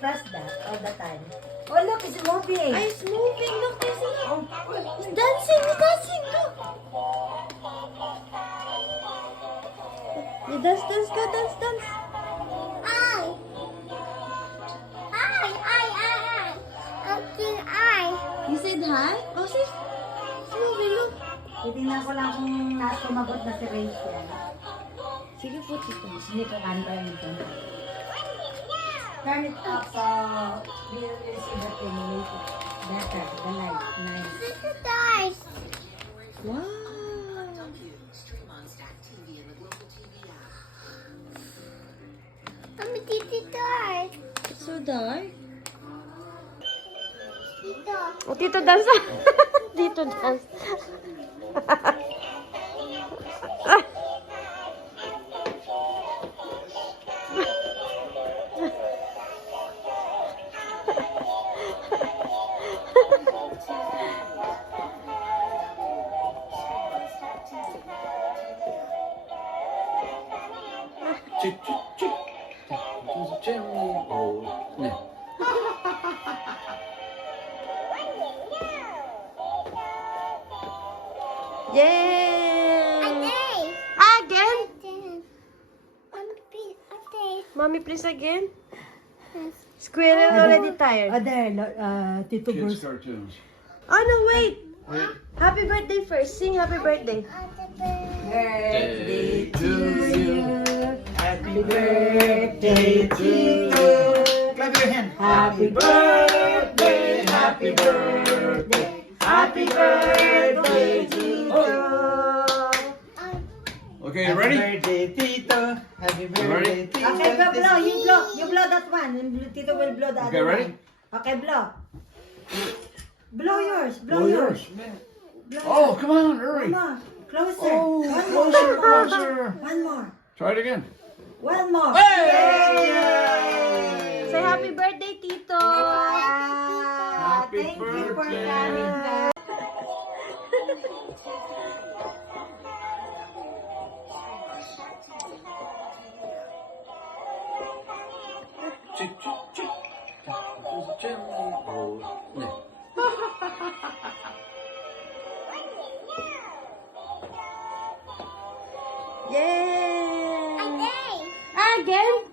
press that all the time. Oh, look, it's moving. Ay, it's moving. Look, there's a lot. It's dancing. It's dancing. Look. You dance, dance, go, dance, dance. You said hi? Oh, see? It's moving, look. Titingnan ko lang kung sumagot na si Rachel. Sige po, tito. Hindi ko kanta nito. Turn it up so we'll see the thing later. Better, the light. Nice. Wow. It's so dark. Oh, Tito dance. Tito dance. Chick, chick, chick. There's a chimney. Oh, yeah. Yay! Again? Mommy, please again. Squirrel already tired. Oh, there, Tito Kids Bruce. cartoons. Oh no, wait. Wait. Happy birthday first. Sing happy birthday. Birthday to you. Happy birthday to you. Clap your hand. Happy birthday, happy birthday, happy birthday to you. Okay, you ready? Birthday, Tito. Happy birthday, Tito. Okay, go blow. You blow that one. And Tito will blow the Okay, other ready? one. Okay, blow. Blow yours. Blow Blow yours. yours. Blow Oh, yours. come on, hurry. Come on. Closer. Oh, One more. closer, closer. One more. Try it again. One more. Hey! Say happy birthday, Tito. Happy Thank you for birthday. coming back. Chick, chick, chick. There's a chimney. Oh, yeah. Yay! Again?